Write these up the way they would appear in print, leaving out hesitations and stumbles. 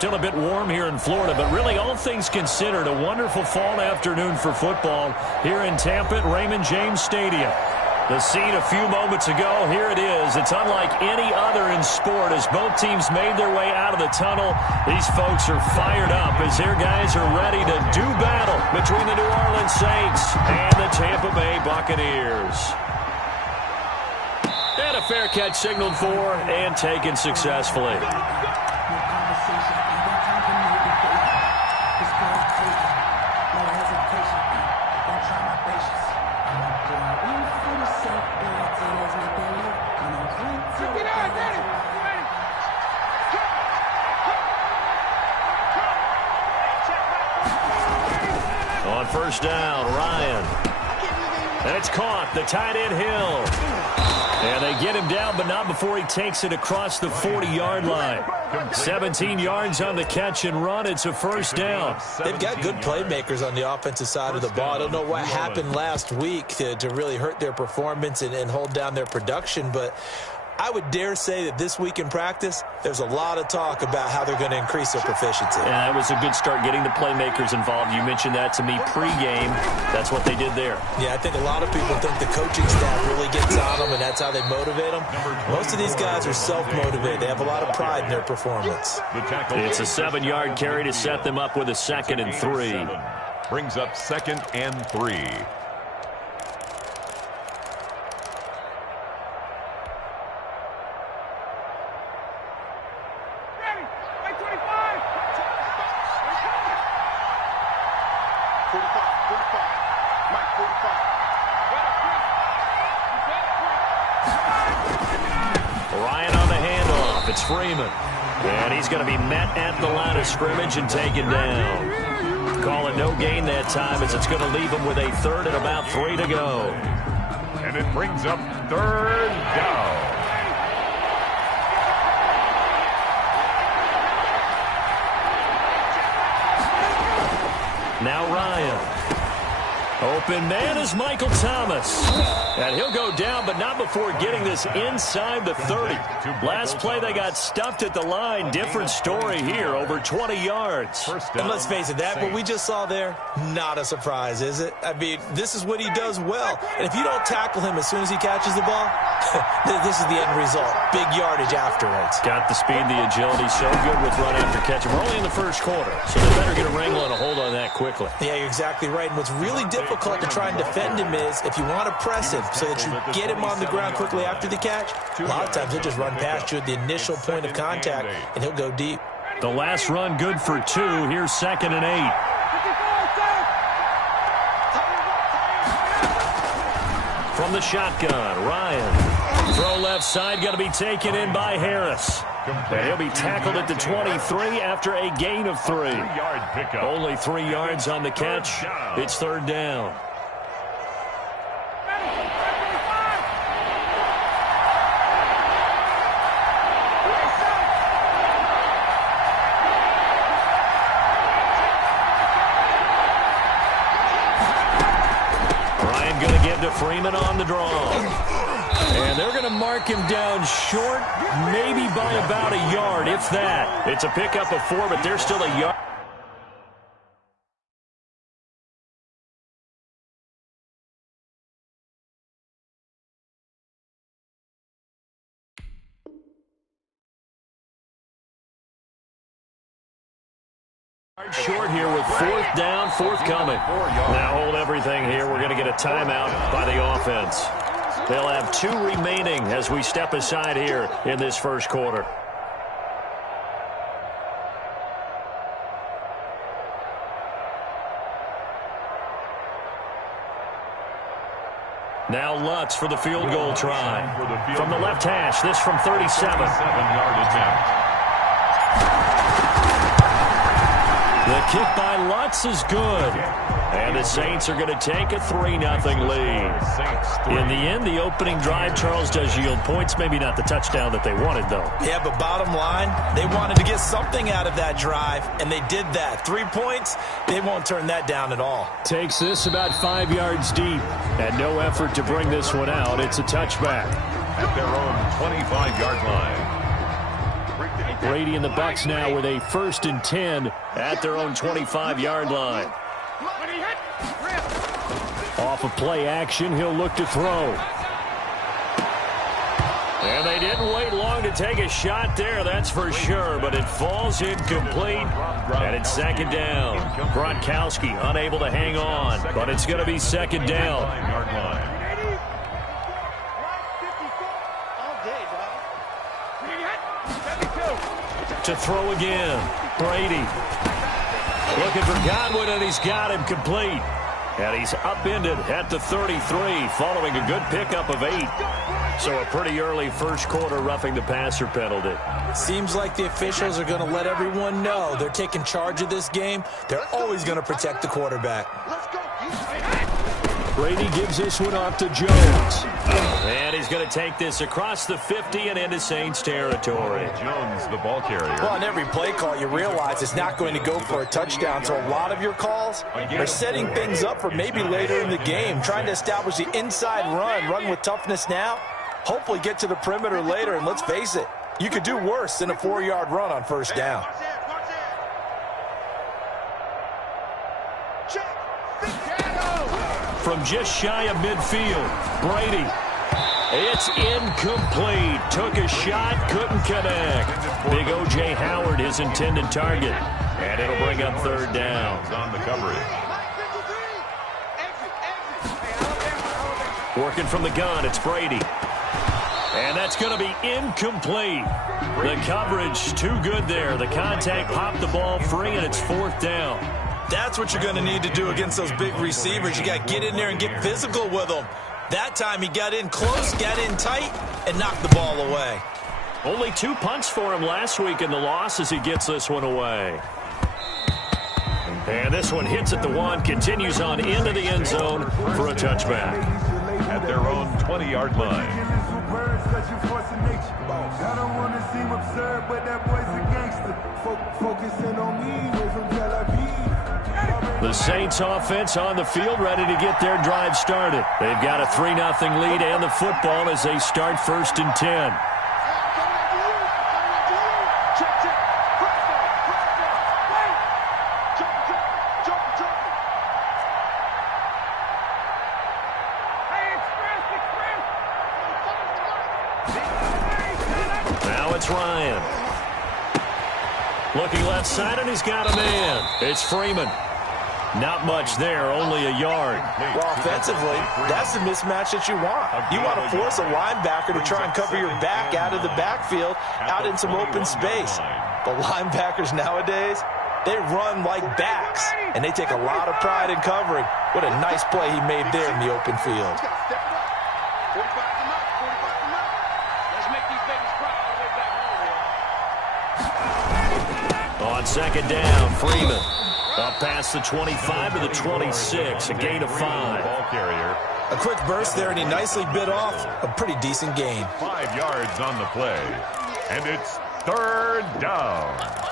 still a bit warm here in Florida, but really all things considered, a wonderful fall afternoon for football here in Tampa at Raymond James Stadium. The scene a few moments ago, here it is. It's unlike any other in sport as both teams made their way out of the tunnel. These folks are fired up as their guys are ready to do battle between the New Orleans Saints and the Tampa Bay Buccaneers. And a fair catch signaled for and taken successfully. On first down, Ryan. And it's caught. The tight end Hill. And they get him down, but not before he takes it across the 40-yard line. 17 yards on the catch and run. It's a first down. They've got good playmakers on the offensive side of the ball. I don't know what happened last week to really hurt their performance and hold down their production, but I would dare say that this week in practice, there's a lot of talk about how they're going to increase their proficiency. And that was a good start getting the playmakers involved. You mentioned that to me pregame. That's what they did there. Yeah, I think a lot of people think the coaching staff really gets on them, and that's how they motivate them. Most of these guys are self-motivated. They have a lot of pride in their performance. It's a 7-yard carry to set them up with a 2nd and 3. Brings up 2nd and 3. Ryan on the handoff. It's Freeman. And he's going to be met at the line of scrimmage and taken down. Call it no gain that time as it's going to leave him with a 3rd and about 3 to go. And it brings up 3rd down. Now Ryan. Open man is Michael Thomas. And he'll go down, but not before getting this inside the 30. Last play, they got stuffed at the line. Different story here, over 20 yards. And let's face it, what we just saw there, not a surprise, is it? I mean, this is what he does well. And if you don't tackle him as soon as he catches the ball, this is the end result. Big yardage afterwards. Got the speed, the agility, so good with run after catch. We're only in the first quarter, so they better get a wrangle and a hold on that quickly. Yeah, you're exactly right. And what's really difficult to try and defend him is if you want to press him so that you get him on the ground quickly after the catch, a lot of times he'll just run past you at the initial point of contact, and he'll go deep. The last run good for 2. Here's 2nd and 8. From the shotgun, Ryan. Throw left side, going to be taken in by Harris. And he'll be tackled at the 23 after a gain of 3. Only 3 yards on the catch. It's 3rd down. Ryan going to give to Freeman on the draw. And they're going to mark him down short, maybe by about a yard, if that. It's a pickup of 4, but there's still a yard. Short here with 4th down, 4th coming. Now hold everything here. We're going to get a timeout by the offense. They'll have 2 remaining as we step aside here in this first quarter. Now Lutz for the field goal try. From the left hash, this from 37. 7-yard attempt. The kick by Lutz is good. And the Saints are going to take a 3-0 lead. In the end, the opening drive, Charles, does yield points. Maybe not the touchdown that they wanted, though. Yeah, but bottom line, they wanted to get something out of that drive, and they did that. 3 points, they won't turn that down at all. Takes this about 5 yards deep, and no effort to bring this one out. It's a touchback. At their own 25-yard line. Brady and the Bucs now with a 1st and 10 at their own 25-yard line. Off of play action, he'll look to throw. And they didn't wait long to take a shot there, that's for sure, but it falls incomplete, and it's 2nd down. Gronkowski unable to hang on, but it's going to be 2nd down. To throw again, Brady. Looking for Godwin, and he's got him complete. And he's upended at the 33 following a good pickup of 8. So a pretty early first quarter roughing the passer penalty. Seems like the officials are going to let everyone know they're taking charge of this game. They're always going to protect the quarterback. Brady gives this one off to Jones. And he's going to take this across the 50 and into Saints territory. Jones, the ball carrier. Well, on every play call, you realize it's not going to go for a touchdown. So a lot of your calls are setting things up for maybe later in the game, trying to establish the inside run with toughness now. Hopefully get to the perimeter later, and let's face it, you could do worse than a 4-yard run on 1st down. From just shy of midfield, Brady. It's incomplete. Took a shot, couldn't connect. Big O.J. Howard, his intended target. And it'll bring up 3rd down. On the coverage. Working from the gun, it's Brady. And that's going to be incomplete. The coverage too good there. The contact popped the ball free, and it's 4th down. That's what you're going to need to do against those big receivers. You got to get in there and get physical with them. That time he got in close, got in tight, and knocked the ball away. Only 2 punts for him last week in the loss as he gets this one away. And this one hits at the 1, continues on into the end zone for a touchback. At their own 20-yard line. I don't want to seem absurd, but that boy's a gangster. Focusing on me, way from Tel Aviv. The Saints offense on the field ready to get their drive started. They've got a 3-0 lead and the football as they start 1st and 10. Now it's Ryan. Looking left side, and he's got a man. It's Freeman. Not much there, only a yard. Well, offensively, that's the mismatch that you want. You want to force a linebacker to try and cover your back out of the backfield, out in some open space. The linebackers nowadays, they run like backs, and they take a lot of pride in covering. What a nice play he made there in the open field. On 2nd down, Freeman. Up past the 25 to the 26, a gain of 5. Ball carrier. A quick burst there, and he nicely bit off a pretty decent gain. 5 yards on the play. And it's 3rd down.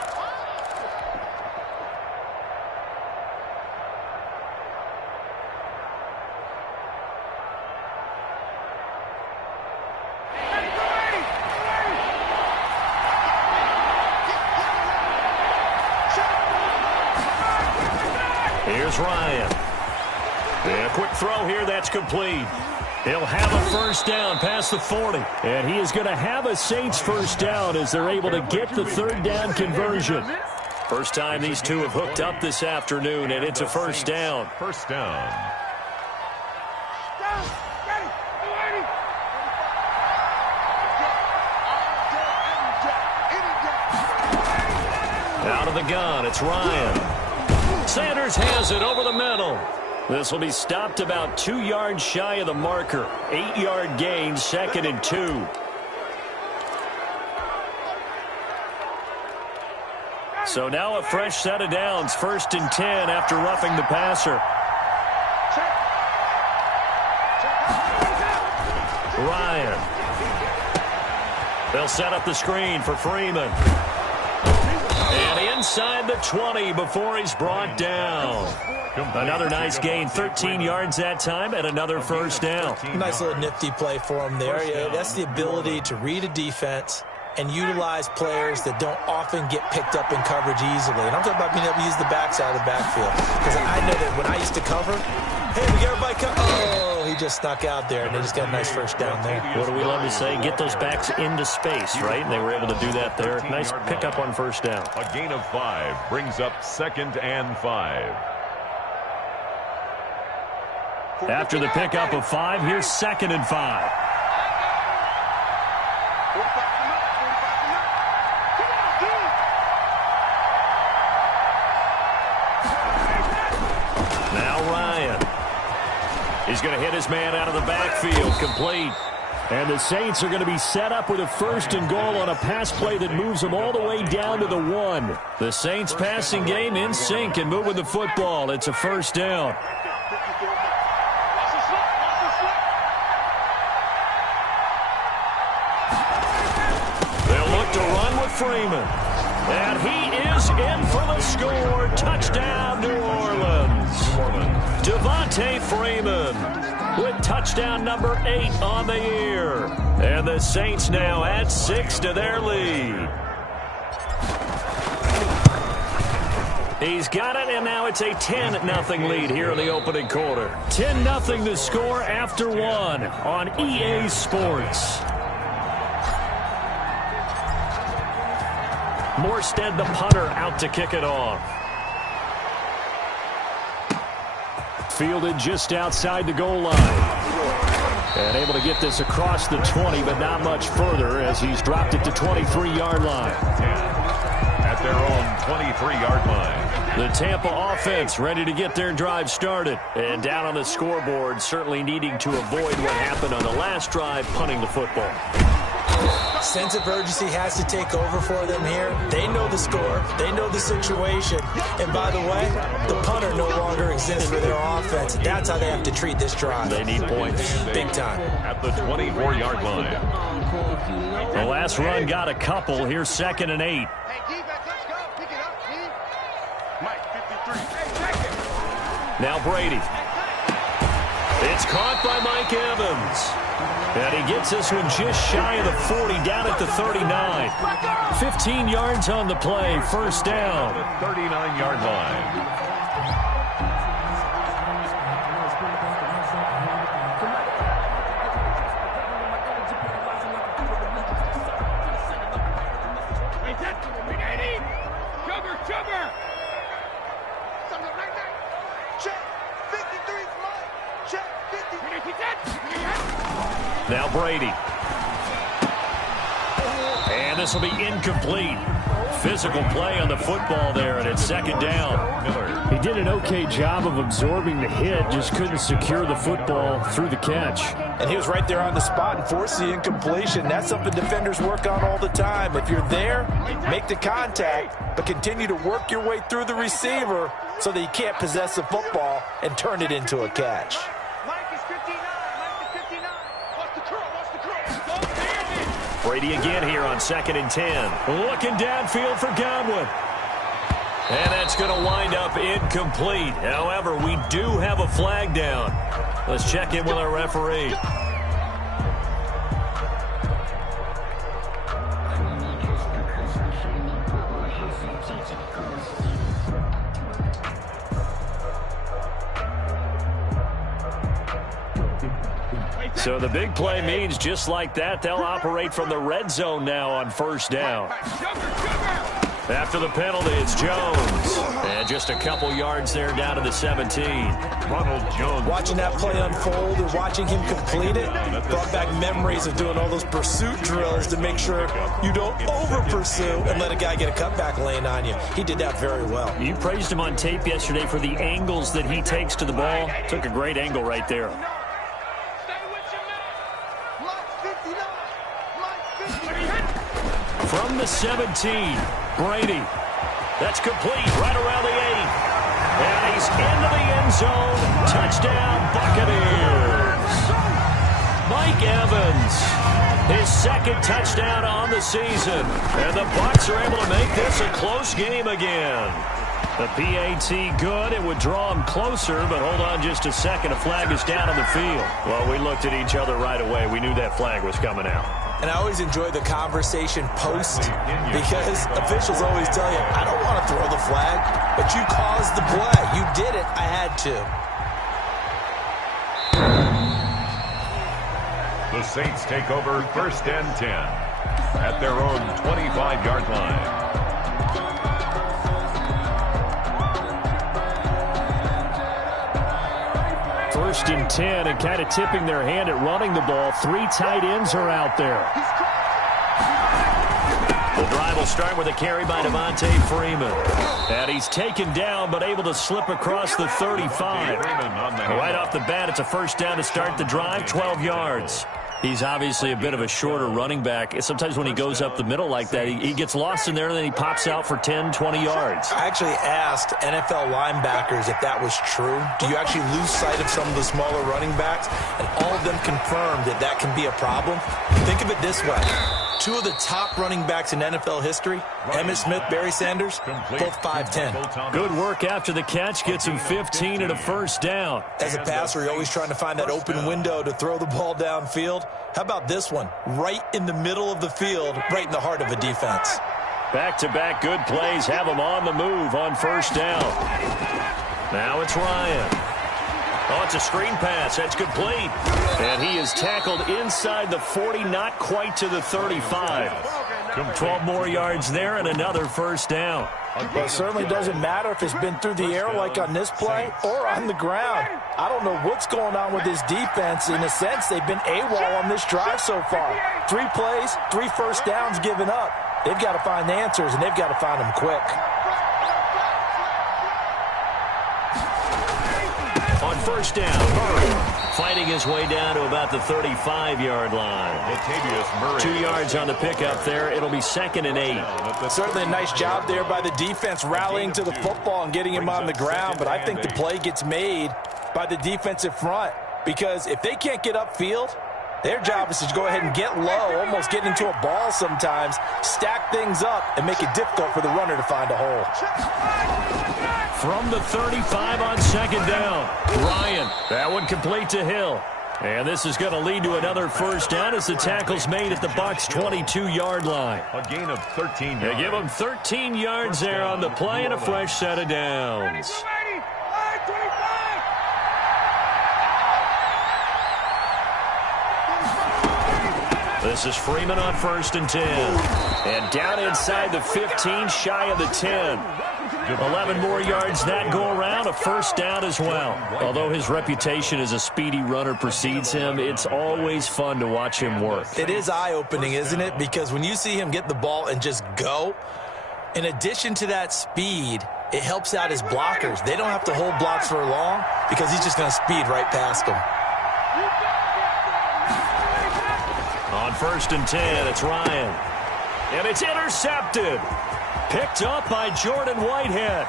Here's Ryan. A quick throw here, that's complete. He'll have a 1st down past the 40. And he is going to have a Saints 1st down as they're able to get the 3rd down conversion. First time these two have hooked up this afternoon, and it's a 1st down. 1st down. Out of the gun, it's Ryan. Sanders has it over the middle. This will be stopped about 2 yards shy of the marker. 8-yard gain, 2nd and 2. So now a fresh set of downs, 1st and 10 after roughing the passer. Ryan. They'll set up the screen for Freeman. And inside the 20 before he's brought down. Another nice gain, 13 yards that time, and another 1st down. Nice little nifty play for him there. Yeah, that's the ability to read a defense and utilize players that don't often get picked up in coverage easily. And I'm talking about being able to use the backside of the backfield. Because I know that when I used to cover, hey, we got everybody cover. Oh, he just snuck out there, and they just got a nice first down there. What do we love to say? Get those backs into space, right? And they were able to do that there. Nice pickup on first down. A gain of 5 brings up 2nd and 5. After the pickup of 5, here's 2nd and 5. He's going to hit his man out of the backfield, complete. And the Saints are going to be set up with a 1st and goal on a pass play that moves them all the way down to the 1. The Saints passing game in sync and moving the football. It's a 1st down. They'll look to run with Freeman. And he is in for the score. Touchdown, New Orleans. Devontae Freeman with touchdown number 8 on the year. And the Saints now add 6 to their lead. He's got it, and now it's a 10-0 lead here in the opening quarter. 10-0 the score after 1 on EA Sports. Morstead, the punter, out to kick it off. Fielded just outside the goal line. And able to get this across the 20, but not much further as he's dropped it to 23-yard line. At their own 23-yard line. The Tampa offense ready to get their drive started. And down on the scoreboard, certainly needing to avoid what happened on the last drive, punting the football. Sense of urgency has to take over for them here. They know the score. They know the situation. And by the way, the punter no longer exists for their offense. That's how they have to treat this drive. They need points. Big time. At the 24-yard line. The last run got a couple. Here's 2nd and 8. Hey, defense, let's go. Pick it up, Steve. Mike, 53. Hey, check it. Now Brady. It's caught by Mike Evans. And he gets this one just shy of the 40, down at the 39. 15 yards on the play, 1st down. The 39-yard line. Now Brady. And this will be incomplete. Physical play on the football there, and it's 2nd down. Miller. He did an okay job of absorbing the hit, just couldn't secure the football through the catch. And he was right there on the spot and forced the incompletion. That's something defenders work on all the time. If you're there, make the contact, but continue to work your way through the receiver so that you can't possess the football and turn it into a catch. Brady again here on 2nd and 10. Looking downfield for Godwin. And that's going to wind up incomplete. However, we do have a flag down. Let's check in with our referee. So the big play means just like that, they'll operate from the red zone now on 1st down. After the penalty, it's Jones. And just a couple yards there down to the 17. Ronald Jones. Watching that play unfold and watching him complete it brought back memories of doing all those pursuit drills to make sure you don't over-pursue and let a guy get a cutback lane on you. He did that very well. You praised him on tape yesterday for the angles that he takes to the ball. Took a great angle right there. From the 17, Brady. That's complete right around the 8. And he's into the end zone. Touchdown, Buccaneers. Mike Evans, his 2nd touchdown on the season. And the Bucs are able to make this a close game again. The PAT good. It would draw him closer, but hold on just a second. A flag is down on the field. Well, we looked at each other right away. We knew that flag was coming out. And I always enjoy the conversation post because officials always tell you, I don't want to throw the flag, but you caused the play. You did it. I had to. The Saints take over 1st and 10 at their own 25-yard line. First and 10, and kind of tipping their hand at running the ball. 3 tight ends are out there. The drive will start with a carry by Devontae Freeman. And he's taken down, but able to slip across the 35. Right off the bat, it's a first down to start the drive, 12 yards. He's obviously a bit of a shorter running back. Sometimes when he goes up the middle like that, he gets lost in there, and then he pops out for 10, 20 yards. I actually asked NFL linebackers if that was true. Do you actually lose sight of some of the smaller running backs? And all of them confirmed that that can be a problem. Think of it this way. 2 of the top running backs in NFL history, Emmitt Smith, Barry Sanders, both 5'10". Good work after the catch. Gets him 15 and a first down. As a passer, you're always trying to find that open window to throw the ball downfield. How about this one? Right in the middle of the field, right in the heart of a defense. Back-to-back good plays have him on the move on first down. Now it's Ryan. Oh, it's a screen pass. That's complete. And he is tackled inside the 40, not quite to the 35. 12 more yards there and another first down. Well, it certainly doesn't matter if it's been through the air like on this play or on the ground. I don't know what's going on with this defense. In a sense, they've been AWOL on this drive so far. 3 plays, 3 first downs given up. They've got to find the answers, and they've got to find them quick. On first down, Murray fighting his way down to about the 35-yard line. 2 yards on the pickup there. It'll be 2nd and 8. Certainly a nice job there by the defense rallying to the football and getting him on the ground, but I think the play gets made by the defensive front because if they can't get upfield, their job is to go ahead and get low, almost get into a ball sometimes, stack things up, and make it difficult for the runner to find a hole. From the 35 on 2nd down, Ryan. That one complete to Hill. And this is going to lead to another first down as the tackle's made at the Bucs' 22-yard line. A gain of 13 yards. They give him 13 yards there on the play and a fresh set of downs. This is Freeman on 1st and 10. And down inside the 15, shy of the 10. 11 more yards that go around, a first down as well. Although his reputation as a speedy runner precedes him, it's always fun to watch him work. It is eye-opening, isn't it? Because when you see him get the ball and just go, in addition to that speed, it helps out his blockers. They don't have to hold blocks for long because he's just going to speed right past them. On 1st and 10, it's Ryan. And it's intercepted. Picked up by Jordan Whitehead.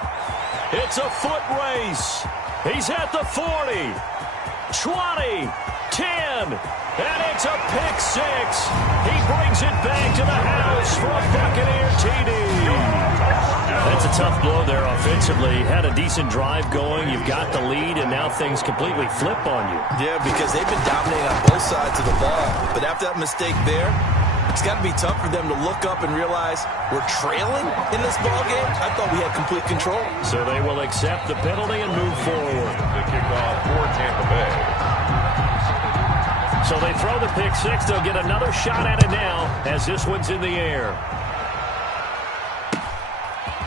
It's a foot race. He's at the 40, 20, 10, and it's a pick 6. He brings it back to the house for a Buccaneer TD. That's a tough blow there offensively. Had a decent drive going. You've got the lead, and now things completely flip on you. Yeah, because they've been dominating on both sides of the ball. But after that mistake there, it's got to be tough for them to look up and realize we're trailing in this ball game. I thought we had complete control. So they will accept the penalty and move forward. The kickoff for Tampa Bay. So they throw the pick 6. They'll get another shot at it now as this one's in the air.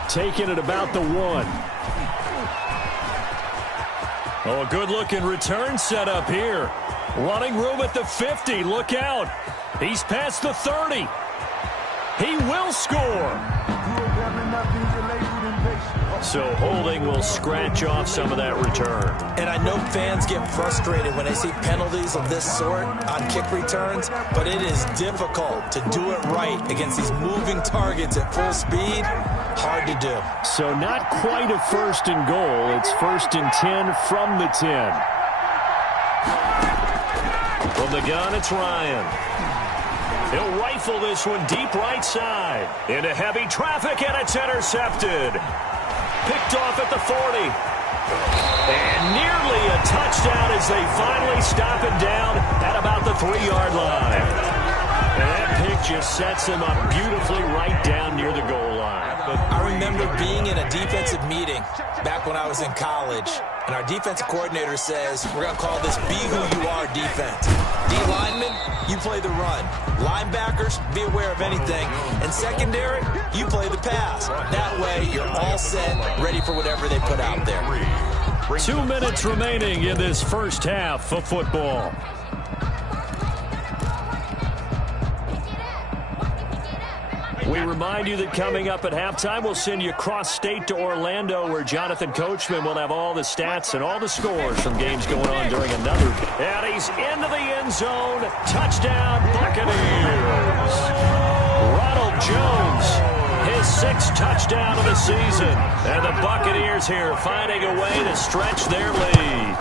Taking it about the 1. Oh, a good-looking return set up here. Running room at the 50. Look out. He's past the 30. He will score. So holding will scratch off some of that return. And I know fans get frustrated when they see penalties of this sort on kick returns, but it is difficult to do it right against these moving targets at full speed. Hard to do. So not quite a 1st and goal. It's 1st and 10 from the 10. From the gun, it's Ryan. He'll rifle this one deep right side. Into heavy traffic, and it's intercepted. Picked off at the 40. And nearly a touchdown as they finally stop it down at about the 3-yard line. And that pick just sets him up beautifully right down near the goal line. I remember being in a defensive meeting back when I was in college, and our defensive coordinator says, we're going to call this Be Who You Are defense. D-linemen, you play the run. Linebackers, be aware of anything. And secondary, you play the pass. That way, you're all set, ready for whatever they put out there. 2 minutes remaining in this first half of football. We remind you that coming up at halftime, we'll send you cross-state to Orlando, where Jonathan Coachman will have all the stats and all the scores from games going on during another. And he's into the end zone. Touchdown, Buccaneers. Ronald Jones, his 6th touchdown of the season. And the Buccaneers here finding a way to stretch their lead.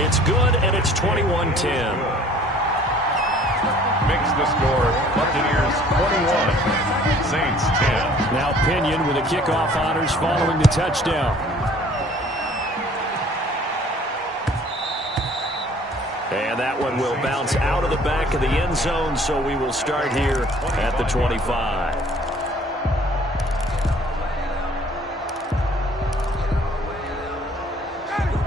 It's good, and it's 21-10. Makes the score Buccaneers 21, Saints 10. Now Pinion with the kickoff honors following the touchdown. And that one will bounce out of the back of the end zone, so we will start here at the 25.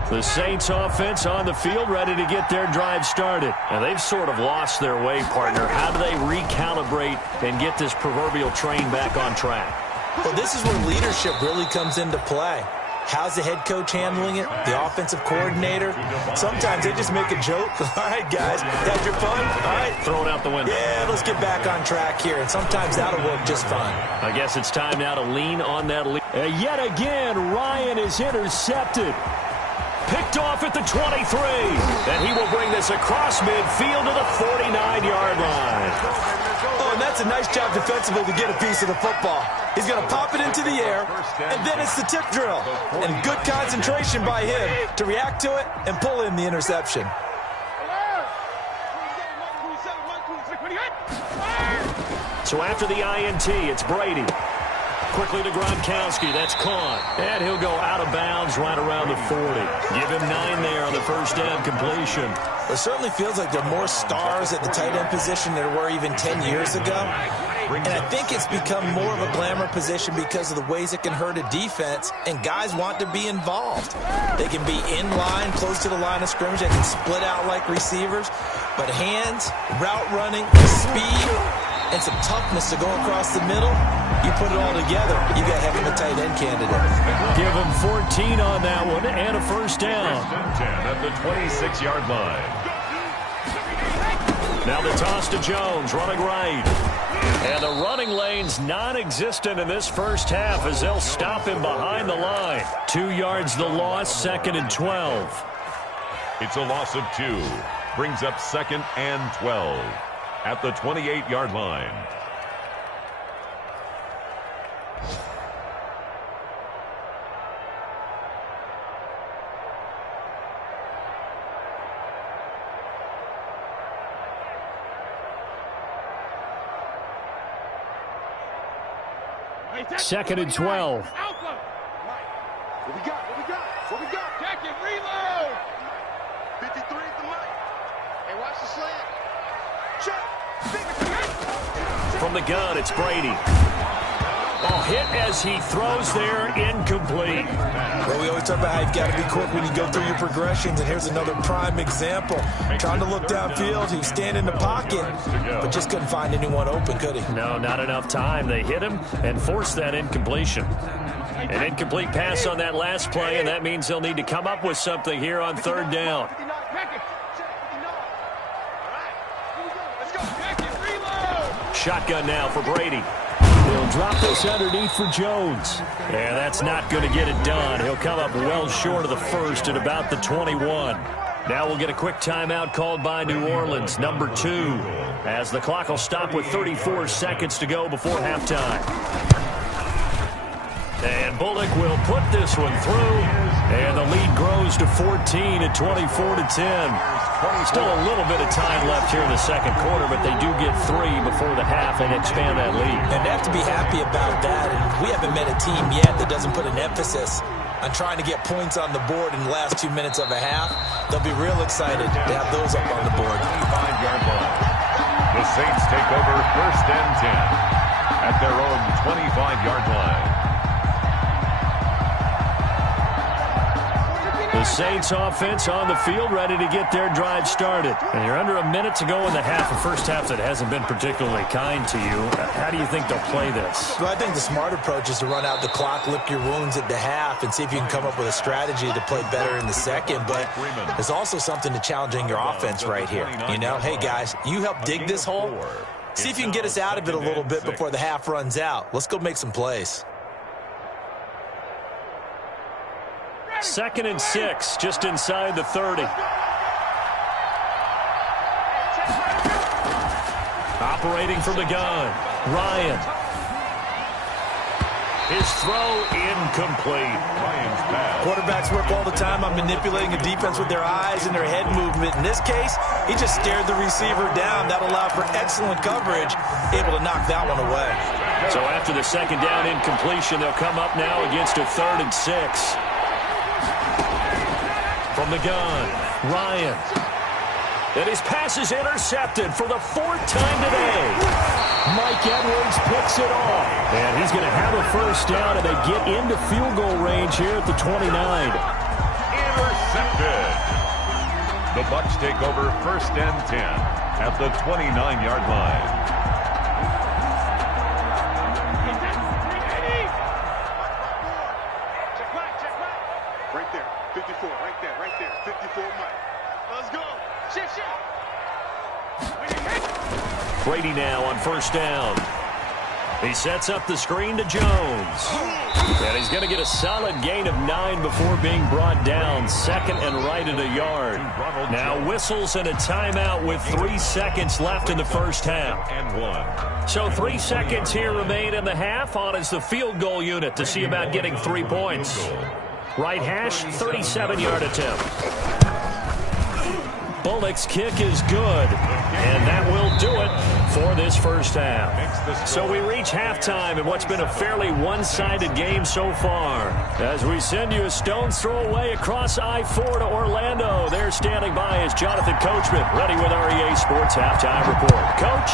The Saints offense on the field ready to get their drive started. And they've sort of lost their way, partner. How do they recalibrate and get this proverbial train back on track? Well, this is where leadership really comes into play. How's the head coach handling it? The offensive coordinator? Sometimes they just make a joke. All right, guys, had your fun? All right. Throw it out the window. Yeah, let's get back on track here. And sometimes that'll work just fine. I guess it's time now to lean on that lead. Yet again, Ryan is intercepted. Picked off at the 23. And he will bring this across midfield to the 49-yard line. Oh, and that's a nice job defensively to get a piece of the football. He's going to pop it into the air, and then it's the tip drill. And good concentration by him to react to it and pull in the interception. So after the INT, it's Brady. Quickly to Gronkowski. That's caught. And he'll go out of bounds right around the 40. Give him 9 there on the first down completion. It certainly feels like there are more stars at the tight end position than there were even 10 years ago. And I think it's become more of a glamour position because of the ways it can hurt a defense, and guys want to be involved. They can be in line, close to the line of scrimmage. They can split out like receivers. But hands, route running, speed, and some toughness to go across the middle, you put it all together, you got a heck of a tight end candidate. Give him 14 on that one and a first down. 10 at the 26-yard line. Now the toss to Jones, running right. And the running lane's non-existent in this first half as they'll stop him behind the line. 2 yards the loss, 2nd and 12. It's a loss of 2. Brings up 2nd and 12 at the 28-yard line. Second and 12. What we got? What we got? What we got? Check it, reload. 53 at the mic. Hey, watch the slant. Check. From the gun, it's Brady. Oh, hit as he throws there, incomplete. Well, we always talk about how you've got to be quick when you go through your progressions, and here's another prime example. Trying to look downfield, he was standing in the pocket, but just couldn't find anyone open, could he? No, not enough time. They hit him and forced that incompletion. An incomplete pass on that last play, and that means they'll need to come up with something here on 3rd down. Shotgun now for Brady. He'll drop this underneath for Jones. And that's not going to get it done. He'll come up well short of the first at about the 21. Now we'll get a quick timeout called by New Orleans, number 2, as the clock will stop with 34 seconds to go before halftime. And Bullock will put this one through, and the lead grows goes to 14 at 24-10. Still a little bit of time left here in the second quarter, but they do get 3 before the half and expand that lead. And they have to be happy about that. And we haven't met a team yet that doesn't put an emphasis on trying to get points on the board in the last 2 minutes of a half. They'll be real excited to have those up on the board. 25-yard line. The Saints take over 1st and 10 at their own 25-yard line. The Saints offense on the field, ready to get their drive started. And you're under a minute to go in the half, a first half that hasn't been particularly kind to you. How do you think they'll play this? Well, I think the smart approach is to run out the clock, lick your wounds at the half, and see if you can come up with a strategy to play better in the second. But there's also something to challenging your offense right here. You know, hey, guys, you help dig this hole. See if you can get us out of it a little bit before the half runs out. Let's go make some plays. 2nd and 6, just inside the 30. Operating from the gun, Ryan. His throw incomplete. Quarterbacks work all the time on manipulating a defense with their eyes and their head movement. In this case, he just stared the receiver down. That allowed for excellent coverage, able to knock that one away. So after the 2nd down incompletion, they'll come up now against a 3rd and 6. From the gun, Ryan. And his pass is intercepted for the 4th time today. Mike Edwards picks it off. And he's going to have a first down, and they get into field goal range here at the 29. Intercepted. The Bucs take over 1st and 10 at the 29-yard line. Right there, 54, right there, 54 Mike. Let's go. Shift. Brady now on 1st down. He sets up the screen to Jones. And he's going to get a solid gain of 9 before being brought down. 2nd and right at a yard. Now whistles and a timeout with 3 seconds left in the first half. So 3 seconds here remain in the half. On is the field goal unit to see about getting 3 points. Right hash, 37-yard attempt. Bullock's kick is good, and that will do it for this first half. So we reach halftime in what's been a fairly one-sided game so far. As we send you a stone's throw away across I-4 to Orlando, there standing by is Jonathan Coachman, ready with our EA Sports Halftime Report. Coach?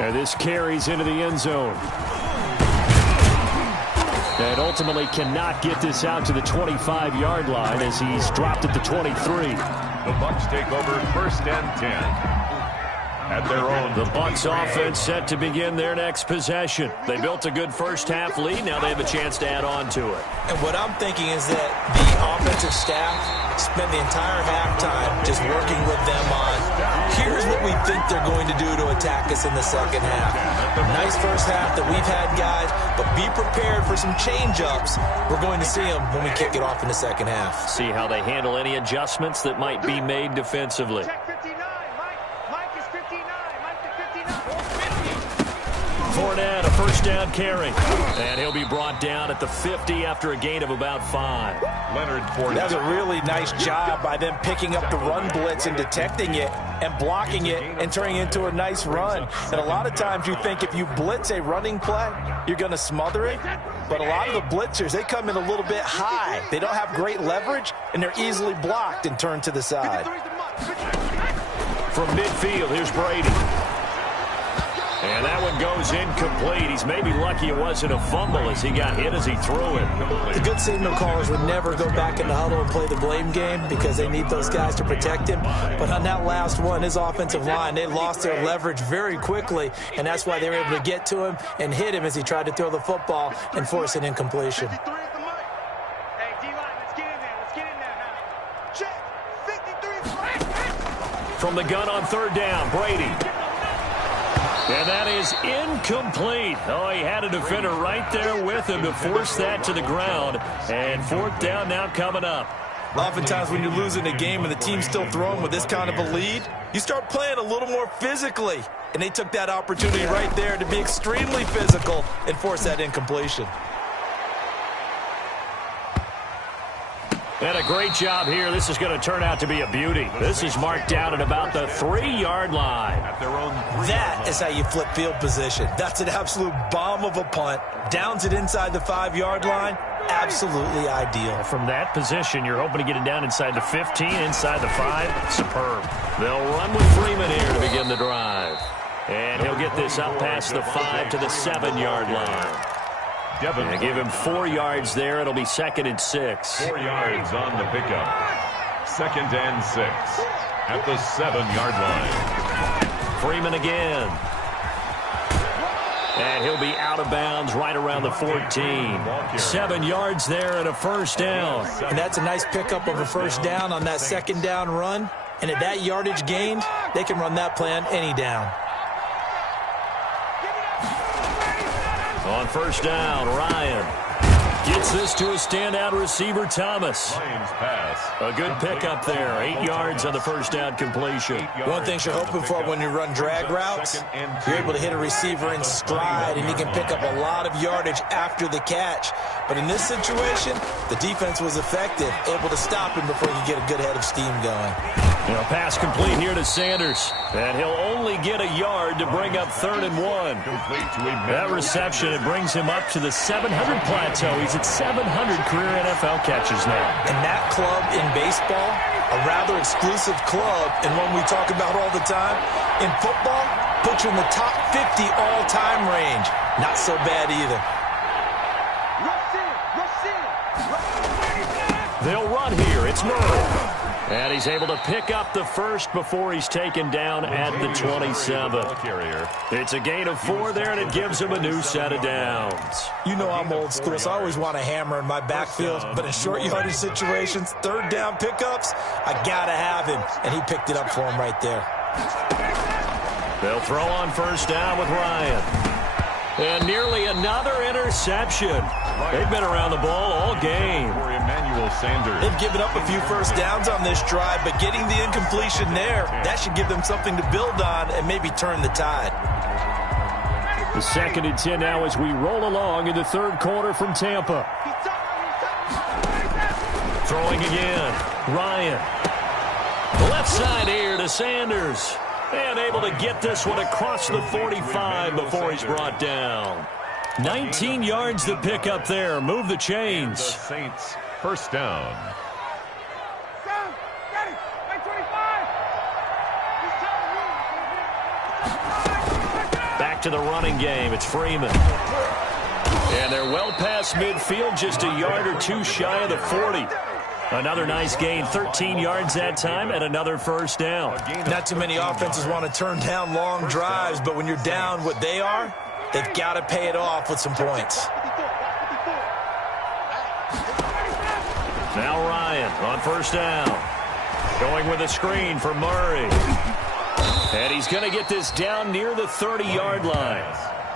And this carries into the end zone. And ultimately cannot get this out to the 25-yard line as he's dropped at the 23. The Bucs take over 1st and 10 at their own. The Bucs offense set to begin their next possession. They built a good first half lead. Now they have a chance to add on to it. And what I'm thinking is that the offensive staff spent the entire halftime just working with them on, here's what we think they're going to do to attack us in the second half. Nice first half that we've had, guys, but be prepared for some change-ups. We're going to see them when we kick it off in the second half. See how they handle any adjustments that might be made defensively. Fournette, a first down carry. And he'll be brought down at the 50 after a gain of about 5. Leonard Fournette. That's a really nice job by them picking up the run blitz and detecting it and blocking it and turning it into a nice run. And a lot of times you think if you blitz a running play, you're going to smother it. But a lot of the blitzers, they come in a little bit high. They don't have great leverage, and they're easily blocked and turned to the side. From midfield, here's Brady. And that one goes incomplete. He's maybe lucky it wasn't a fumble as he got hit as he threw it. The good signal callers would never go back in the huddle and play the blame game because they need those guys to protect him. But on that last one, his offensive line, they lost their leverage very quickly, and that's why they were able to get to him and hit him as he tried to throw the football and force an incompletion. From the gun on 3rd down, Brady. And that is incomplete. Oh, he had a defender right there with him to force that to the ground. And 4th down now coming up. Oftentimes when you're losing a game and the team's still throwing with this kind of a lead, you start playing a little more physically. And they took that opportunity right there to be extremely physical and force that incompletion. And a great job here. This is going to turn out to be a beauty. This is marked down at about the 3-yard line. That is how you flip field position. That's an absolute bomb of a punt. Downs it inside the 5-yard line. Absolutely ideal. From that position, you're hoping to get it down inside the 15, inside the 5. Superb. They'll run with Freeman here to begin the drive. And he'll get this up past the 5 to the 7-yard line. They give him 4 yards there. It'll be 2nd and 6. 4 yards on the pickup. 2nd and 6 at the 7-yard line. Freeman again. And he'll be out of bounds right around the 14. 7 yards there and a first down. And that's a nice pickup of a first down on that 2nd down run. And at that yardage gained, they can run that play on any down. On first down, Ryan gets this to a standout receiver, Thomas. A good pickup there. 8 yards on the first down completion. One thing you're hoping for when you run drag routes, you're able to hit a receiver in stride, and he can pick up a lot of yardage after the catch. But in this situation, the defense was effective, able to stop him before he could get a good head of steam going. Pass complete here to Sanders. And he'll only get a yard to bring up 3rd and 1. That reception, it brings him up to the 700 plateau. He's at 700 career NFL catches now. And that club in baseball, a rather exclusive club, and one we talk about all the time. In football, puts you in the top 50 all-time range. Not so bad either. They'll run here. It's Murray. And he's able to pick up the first before he's taken down at the 27. It's a gain of 4 there, and it gives him a new set of downs. You know I'm old school, so I always want a hammer in my backfield. But in short yardage situations, 3rd down pickups, I got to have him. And he picked it up for him right there. They'll throw on first down with Ryan. And nearly another interception. They've been around the ball all game. They've given up a few first downs on this drive, but getting the incompletion there, that should give them something to build on and maybe turn the tide. The 2nd and 10 now as we roll along in the 3rd quarter from Tampa. Throwing again. Ryan. Left side here to Sanders. And able to get this one across the 45 before he's brought down. 19 yards to pick up there. Move the chains. The Saints first down. Back to the running game. It's Freeman. And they're well past midfield, just a yard or 2 shy of the 40. Another nice gain, 13 yards that time, and another first down. Not too many offenses want to turn down long drives, but when you're down what they are, they've got to pay it off with some points. Now Ryan on first down. Going with a screen for Murray. And he's going to get this down near the 30-yard line.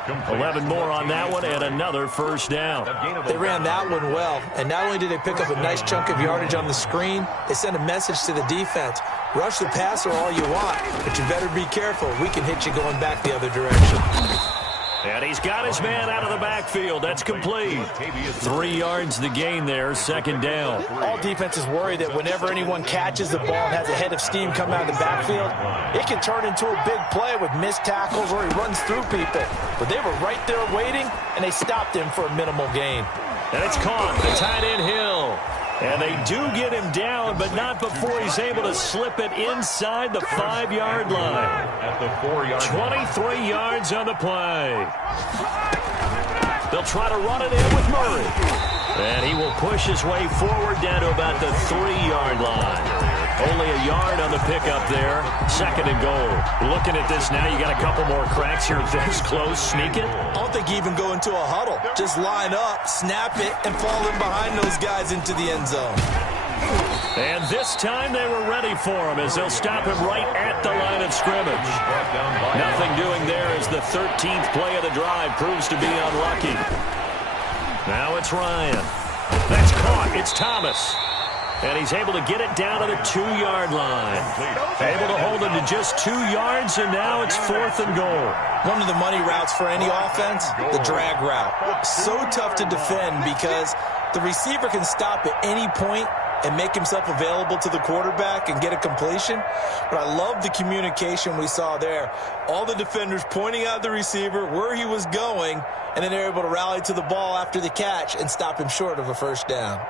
11 more on that one and another first down. They ran that one well, and not only did they pick up a nice chunk of yardage on the screen, they sent a message to the defense. Rush the passer all you want, but you better be careful. We can hit you going back the other direction. And he's got his man out of the backfield. That's complete. 3 yards the gain there, 2nd down. All defenses worry that whenever anyone catches the ball and has a head of steam come out of the backfield, it can turn into a big play with missed tackles or he runs through people. But they were right there waiting, and they stopped him for a minimal gain. And it's caught, the tight end Hill. And they do get him down, but not before he's able to slip it inside the 5-yard line. At the 4-yard line. 23 yards on the play. They'll try to run it in with Murray. And he will push his way forward down to about the 3-yard line. Only a yard on the pickup there. 2nd and goal. Looking at this now, you got a couple more cracks here. This close, sneak it. I don't think you even go into a huddle. Just line up, snap it, and fall in behind those guys into the end zone. And this time they were ready for him as they'll stop him right at the line of scrimmage. Nothing doing there as the 13th play of the drive proves to be unlucky. Now it's Ryan. That's caught. It's Thomas. And he's able to get it down to the 2-yard line. Able to hold him to just 2 yards, and now it's 4th and goal. One of the money routes for any offense, the drag route. So tough to defend because the receiver can stop at any point and make himself available to the quarterback and get a completion. But I love the communication we saw there. All the defenders pointing out the receiver, where he was going, and then they're able to rally to the ball after the catch and stop him short of a first down.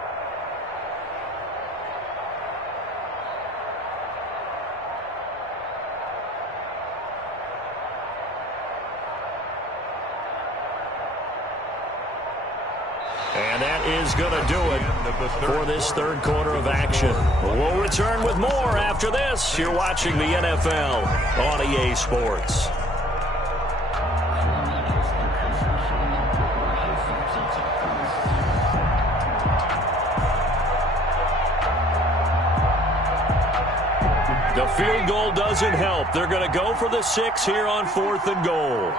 And that is going to do it for this third quarter of action. We'll return with more after this. You're watching the NFL on EA Sports. The field goal doesn't help. They're going to go for the 6 here on 4th and goal.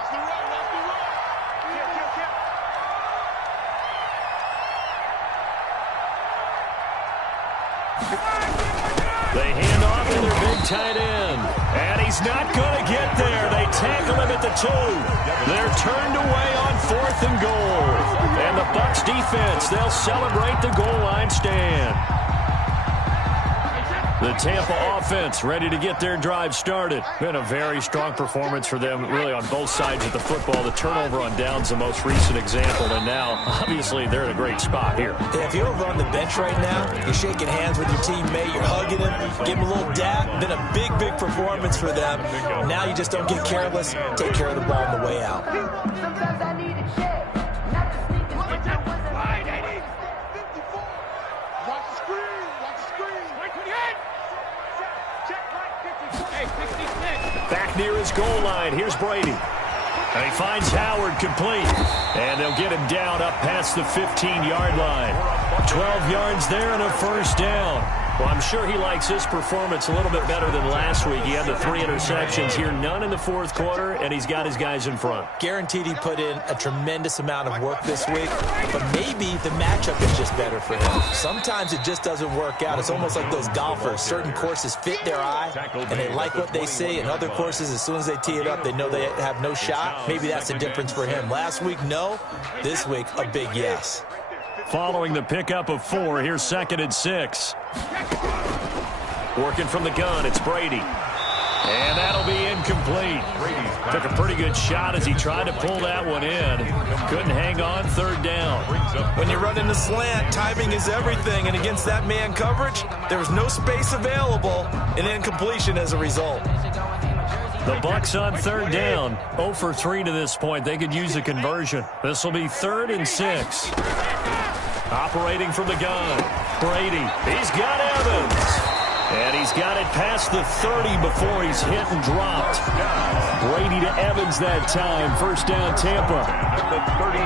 They hand off to their big tight end. And he's not going to get there. They tackle him at the 2. They're turned away on 4th and goal. And the Bucs defense, they'll celebrate the goal line stand. The Tampa offense ready to get their drive started. Been a very strong performance for them, really, on both sides of the football. The turnover on downs, the most recent example, and now, obviously, they're in a great spot here. Yeah, if you're over on the bench right now, you're shaking hands with your teammate, you're hugging him, give him a little dap. Been a big, big performance for them. Now you just don't get careless. Take care of the ball on the way out. Sometimes I need a check. Not to sneak and stick your wizard. 54. Watch the screen. Watch the screen. 128. Check right 54. Hey, 66. Back near his goal line. Here's Brady. And he finds Howard complete. And they'll get him down up past the 15-yard line. 12 yards there and a first down. Well, I'm sure he likes this performance a little bit better than last week. He had the 3 interceptions here, none in the fourth quarter, and he's got his guys in front. Guaranteed he put in a tremendous amount of work this week, but maybe the matchup is just better for him. Sometimes it just doesn't work out. It's almost like those golfers. Certain courses fit their eye, and they like what they see, and other courses, as soon as they tee it up, they know they have no shot. Maybe that's the difference for him. Last week, no. This week, a big yes. Following the pickup of 4, here's 2nd and 6. Working from the gun, it's Brady. And that'll be incomplete. Took a pretty good shot as he tried to pull that one in. Couldn't hang on, 3rd down. When you're running the slant, timing is everything. And against that man coverage, there was no space available, and incompletion as a result. The Bucs on 3rd down. 0 for 3 to this point. They could use a conversion. This will be 3rd and 6. Operating from the gun. Brady. He's got Evans. And he's got it past the 30 before he's hit and dropped. Brady to Evans that time. First down, Tampa.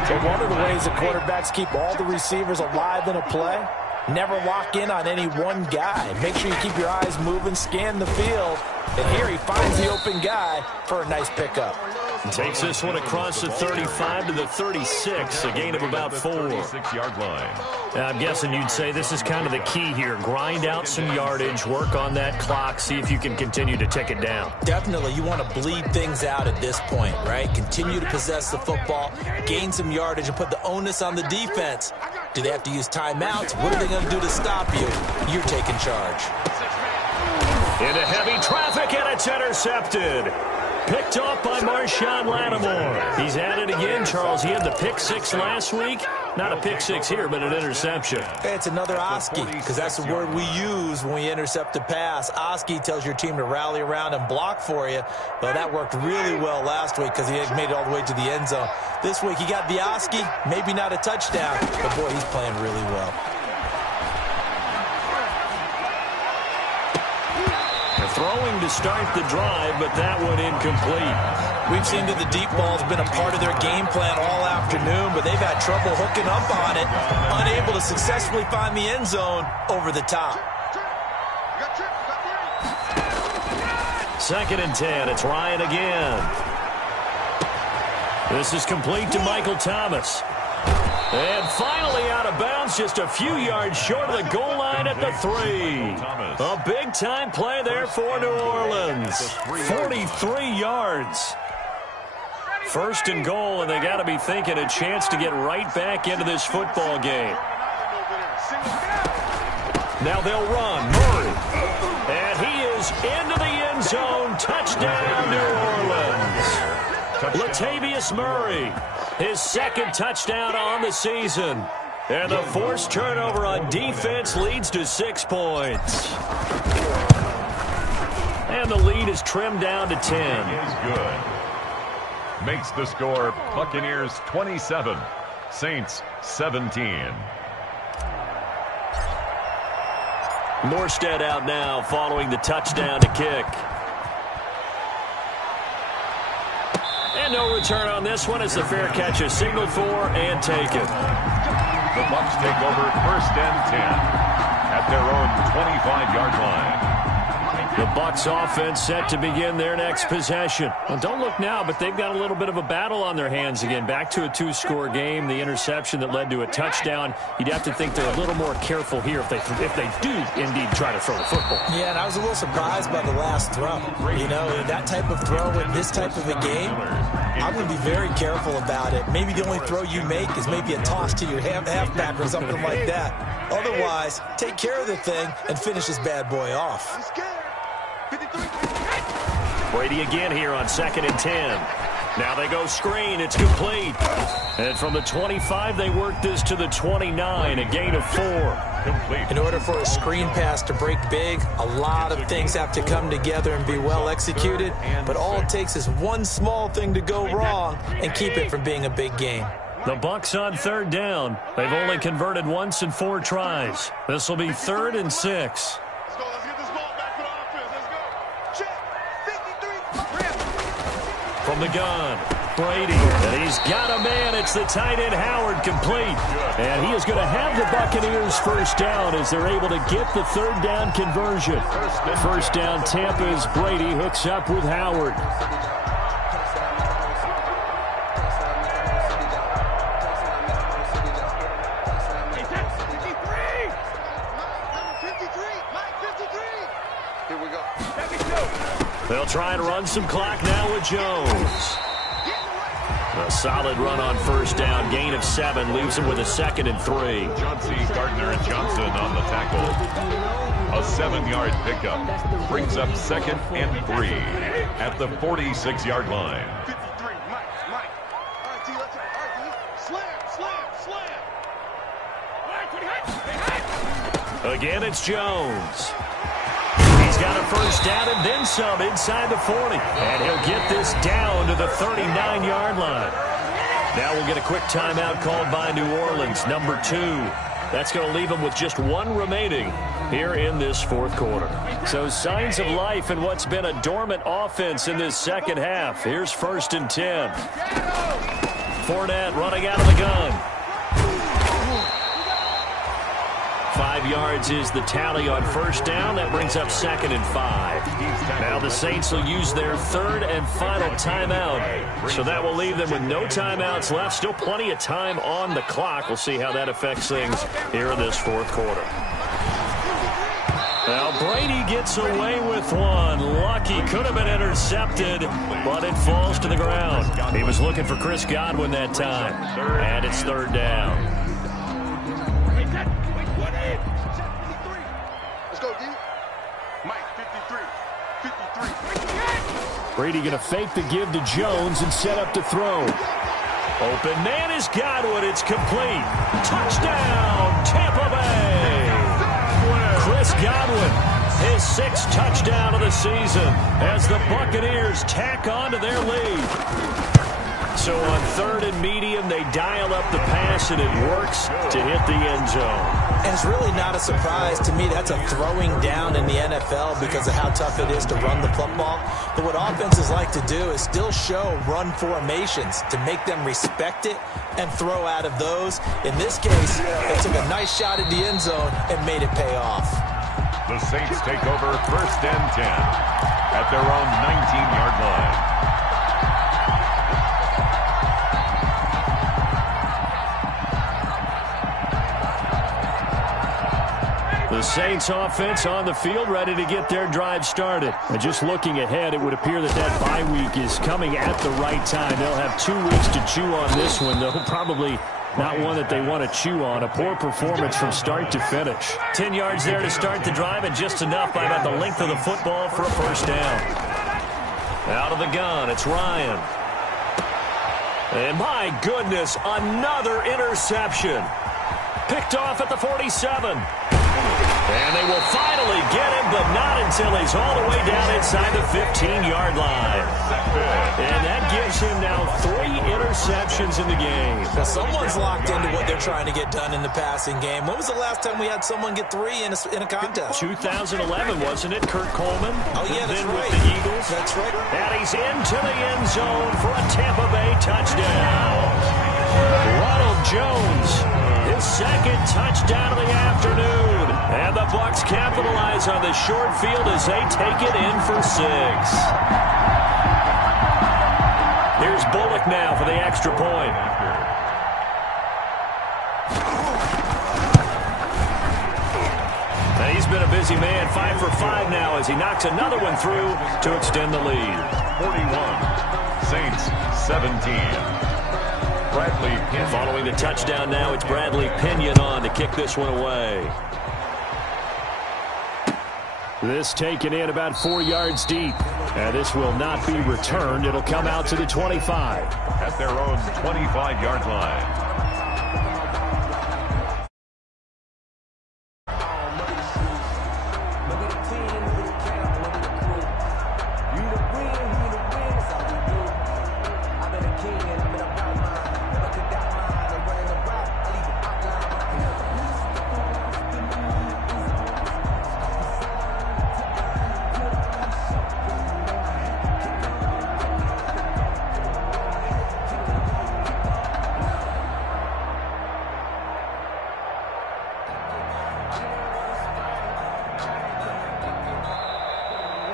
So one of the ways that quarterbacks keep all the receivers alive in a play, never lock in on any one guy. Make sure you keep your eyes moving, scan the field. And here he finds the open guy for a nice pickup. Takes this one across the 35 to the 36, a gain of about 4. 36-yard line. I'm guessing you'd say this is kind of the key here. Grind out some yardage, work on that clock, see if you can continue to tick it down. Definitely, you want to bleed things out at this point, right? Continue to possess the football, gain some yardage, and put the onus on the defense. Do they have to use timeouts? What are they going to do to stop you? You're taking charge. Into heavy traffic, and it's intercepted. Picked off by Marshawn Lattimore. He's at it again, Charles. He had the pick 6 last week. Not a pick 6 here, but an interception. It's another Oski, because that's the word we use when we intercept a pass. Oski tells your team to rally around and block for you. Well, that worked really well last week because he had made it all the way to the end zone. This week, he got the Oski, maybe not a touchdown, but boy, he's playing really well. Throwing to start the drive, but that one incomplete. We've seen that the deep ball's been a part of their game plan all afternoon, but they've had trouble hooking up on it, unable to successfully find the end zone over the top. 2nd and 10, it's Ryan again. This is complete to Michael Thomas. And finally out of bounds, just a few yards short of the goal line at the 3. A big-time play there for New Orleans. 43 yards. 1st and goal, and they got to be thinking a chance to get right back into this football game. Now they'll run. Murray. And he is into the end zone. Touchdown, New Orleans. Latavius Murray, his second touchdown on the season. And the forced turnover on defense leads to 6 points. And the lead is trimmed down to 10. Is good. Makes the score Buccaneers 27, Saints 17. Morstead out now following the touchdown to kick. And no return on this one as the fair catch is signaled for and taken. The Bucs take over first and 10 at their own 25-yard line. The Bucs offense set to begin their next possession. Well, don't look now, but they've got a little bit of a battle on their hands again. Back to a 2-score game. The interception that led to a touchdown. You'd have to think they're a little more careful here if they do indeed try to throw the football. Yeah, and I was a little surprised by the last throw. You know, that type of throw in this type of a game, I'm going to be very careful about it. Maybe the only throw you make is maybe a toss to your halfback or something like that. Otherwise, take care of the thing and finish this bad boy off. Brady again here on 2nd and 10. Now they go screen. It's complete. And from the 25, they work this to the 29, a gain of 4. In order for a screen pass to break big, a lot of things have to come together and be well executed. But all it takes is one small thing to go wrong and keep it from being a big game. The Bucs on 3rd down. They've only converted once in 4 tries. This will be 3rd and 6. From the gun, Brady, and he's got a man. It's the tight end Howard, complete. And he is going to have the Buccaneers first down as they're able to get the 3rd down conversion. First down Tampa as Brady hooks up with Howard. They'll try and run some clock now with Jones. A solid run on first down. Gain of 7 leaves him with a 2nd and 3. Johnson, Gardner, and Johnson on the tackle. A 7-yard pickup brings up 2nd and 3 at the 46-yard line. 53, Mike. All right, T, let's go. All right, T. Slam. Again, it's Jones. He's got a first down and then some inside the 40. And he'll get this down to the 39-yard line. Now we'll get a quick timeout called by New Orleans, number 2. That's going to leave them with just 1 remaining here in this 4th quarter. So signs of life in what's been a dormant offense in this second half. Here's 1st and 10. Fournette running out of the gun. 5 yards is the tally on first down. That brings up 2nd and 5. Now the Saints will use their 3rd and final timeout. So that will leave them with no timeouts left. Still plenty of time on the clock. We'll see how that affects things here in this 4th quarter. Now Brady gets away with one. Lucky, could have been intercepted, but it falls to the ground. He was looking for Chris Godwin that time. And it's 3rd down. Brady going to fake the give to Jones and set up to throw. Open man is Godwin. It's complete. Touchdown, Tampa Bay. Chris Godwin, his 6th touchdown of the season as the Buccaneers tack on to their lead. So on 3rd and medium, they dial up the pass, and it works to hit the end zone. And it's really not a surprise to me. That's a throwing down in the NFL because of how tough it is to run the football. But what offenses like to do is still show run formations to make them respect it and throw out of those. In this case, they took a nice shot at the end zone and made it pay off. The Saints take over 1st and 10 at their own 19-yard line. The Saints offense on the field ready to get their drive started. And just looking ahead, it would appear that bye week is coming at the right time. They'll have 2 weeks to chew on this one. They'll probably Not one that they want to chew on. A poor performance from start to finish. 10 yards there to start the drive, and just enough by about the length of the football for a first down. Out of the gun, it's Ryan. And my goodness, another interception. Picked off at the 47. And they will finally get him, but not until he's all the way down inside the 15-yard line. And that gives him now 3 interceptions in the game. Now, someone's locked into what they're trying to get done in the passing game. When was the last time we had someone get 3 in a contest? 2011, wasn't it, Kurt Coleman? Oh, yeah, that's then right. With the Eagles. That's right. And he's into the end zone for a Tampa Bay touchdown. Ronald Jones, his second touchdown of the afternoon. And the Bucs capitalize on the short field as they take it in for 6. Here's Bullock now for the extra point. And he's been a busy man, 5 for 5 now as he knocks another one through to extend the lead. 41, Saints 17. Bradley Pinion. Following the touchdown now, it's Bradley Pinion on to kick this one away. This taken in about 4 yards deep. And this will not be returned. It'll come out to the 25. At their own 25-yard line.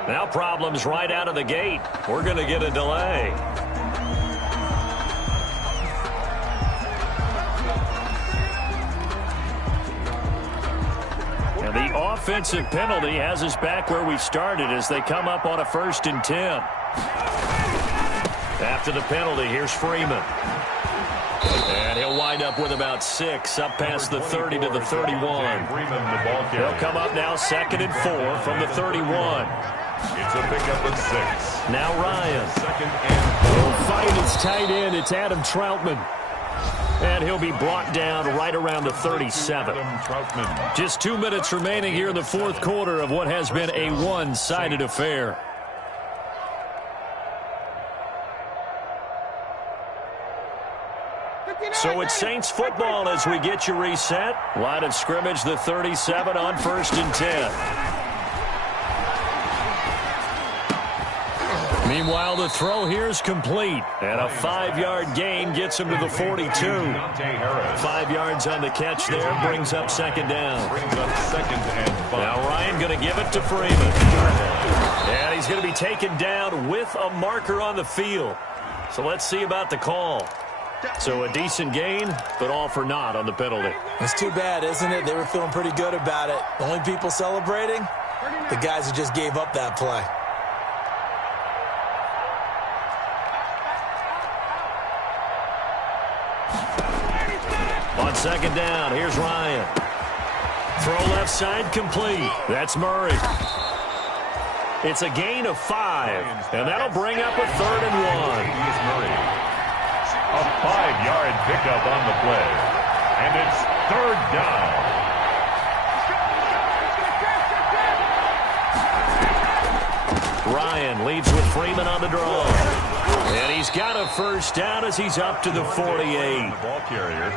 Now problems right out of the gate. We're going to get a delay. And the offensive penalty has us back where we started as they come up on a 1st and 10. After the penalty, here's Freeman. And he'll wind up with about 6 up past the 30 to the 31. They'll come up now 2nd and 4 from the 31. It's a pickup of 6. Now Ryan. 2nd and 4. He'll find his tight end. It's Adam Troutman. And he'll be brought down right around the 37. Just 2 minutes remaining here in the 4th quarter of what has been a one-sided affair. So it's Saints football as we get you reset. Line of scrimmage, the 37 on 1st and 10. Meanwhile, the throw here is complete. And a 5-yard gain gets him to the 42. 5 yards on the catch there, brings up 2nd down. Now Ryan going to give it to Freeman. And he's going to be taken down with a marker on the field. So let's see about the call. So a decent gain, but all for naught on the penalty. It's too bad, isn't it? They were feeling pretty good about it. The only people celebrating, the guys who just gave up that play. On 2nd down, here's Ryan. Throw left side complete. That's Murray. It's a gain of 5, and that'll bring up a 3rd and 1. A 5-yard pickup on the play. And it's 3rd down. Ryan leads with Freeman on the draw. And he's got a 1st down as he's up to the 48.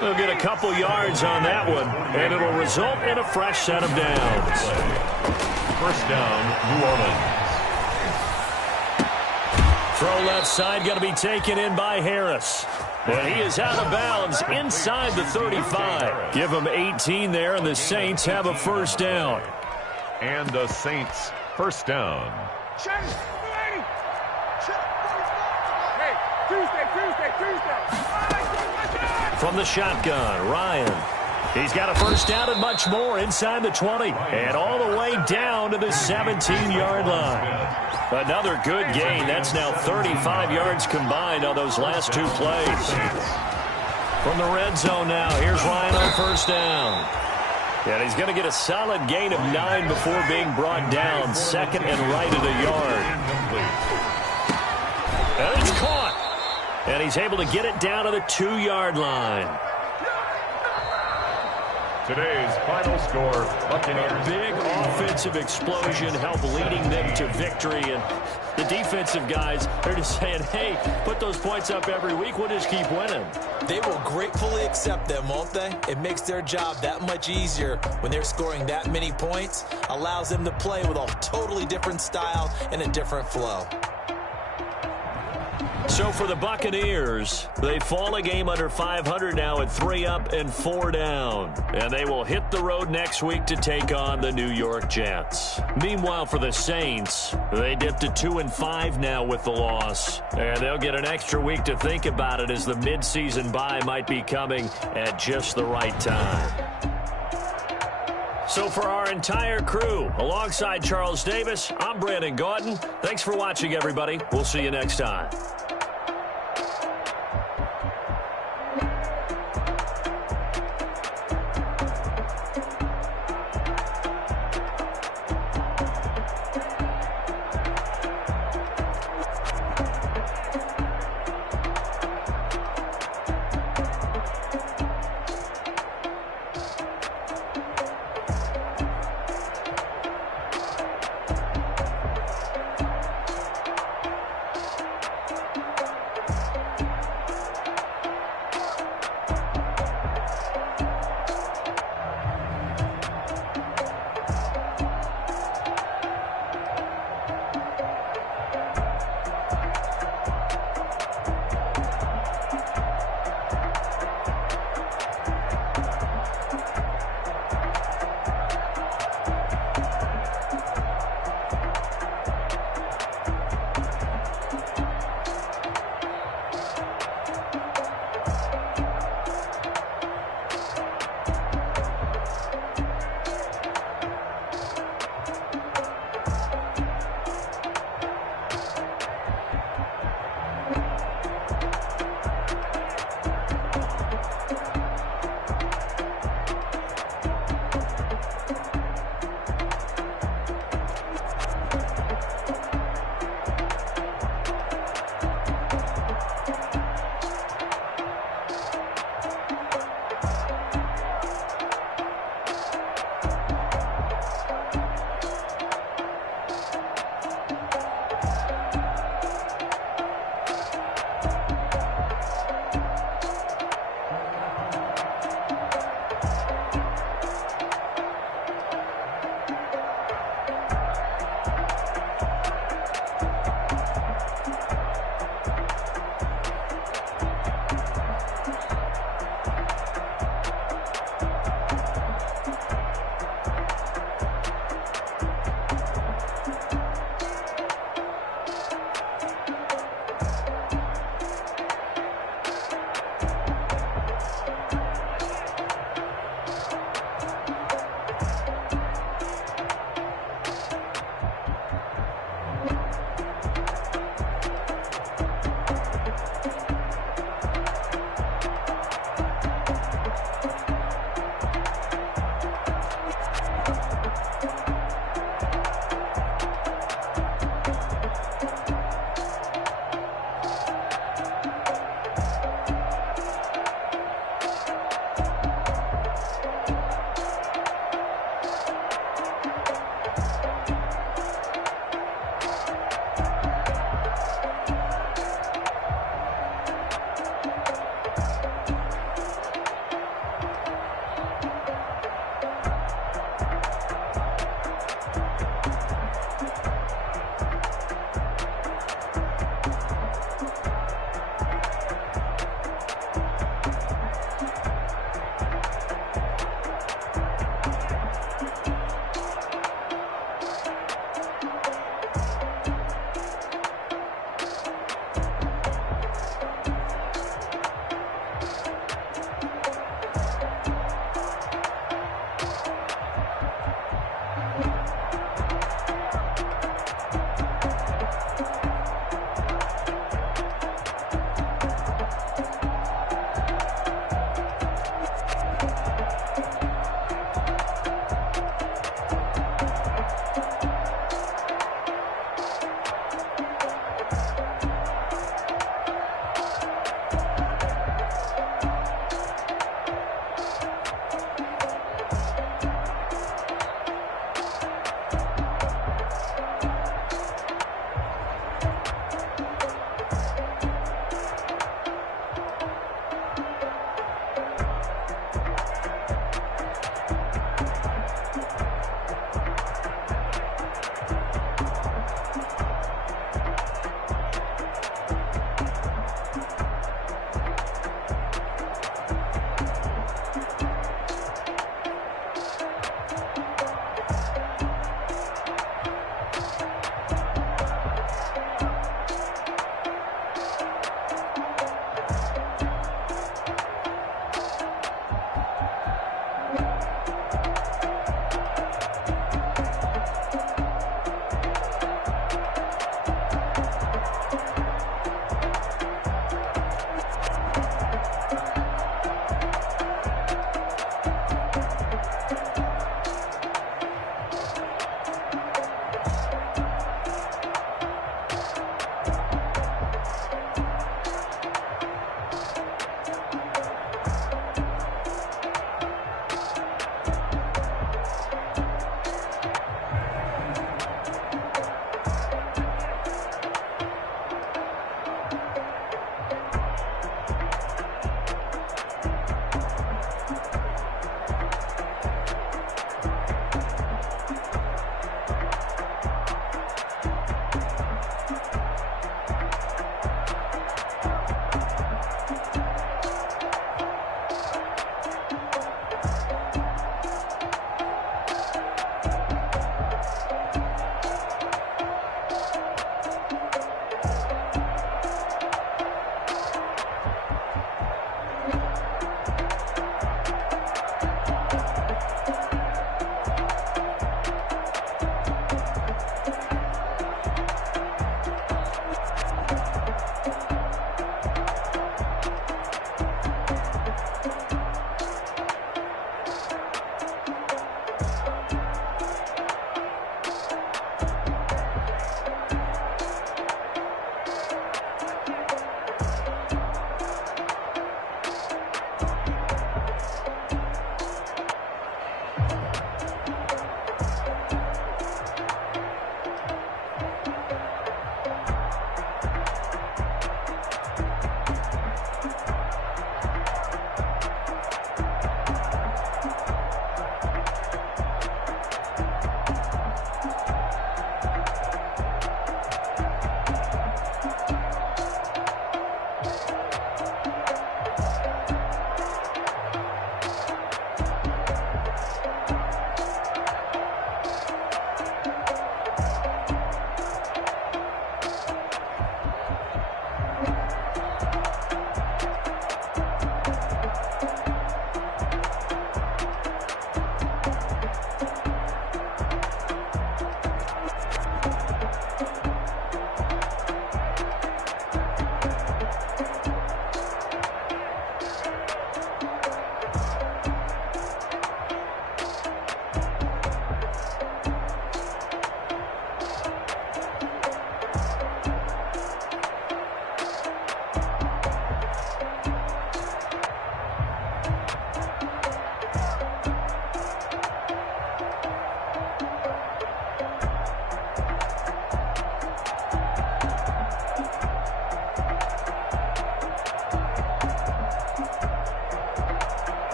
He'll get a couple yards on that one, and it'll result in a fresh set of downs. 1st down, New Orleans. Throw left side, going to be taken in by Harris. And he is out of bounds inside the 35. Give him 18 there, and the Saints have a 1st down. And the Saints 1st down. From the shotgun, Ryan. He's got a 1st down and much more inside the 20. And all the way down to the 17-yard line. Another good gain. That's now 35 yards combined on those last 2 plays. From the red zone now, here's Ryan on first down. And he's going to get a solid gain of 9 before being brought down. Second and right at a yard. And it's caught. And he's able to get it down to the 2-yard line. Today's final score, Buccaneers. Big offensive explosion helped leading them to victory. And the defensive guys, they're just saying, hey, put those points up every week. We'll just keep winning. They will gratefully accept them, won't they? It makes their job that much easier when they're scoring that many points. Allows them to play with a totally different style and a different flow. So for the Buccaneers, they fall a game under 500 now at 3 up and 4 down. And they will hit the road next week to take on the New York Jets. Meanwhile, for the Saints, they dipped to 2-5 now with the loss. And they'll get an extra week to think about it as the midseason bye might be coming at just the right time. So for our entire crew, alongside Charles Davis, I'm Brandon Gaudin. Thanks for watching, everybody. We'll see you next time.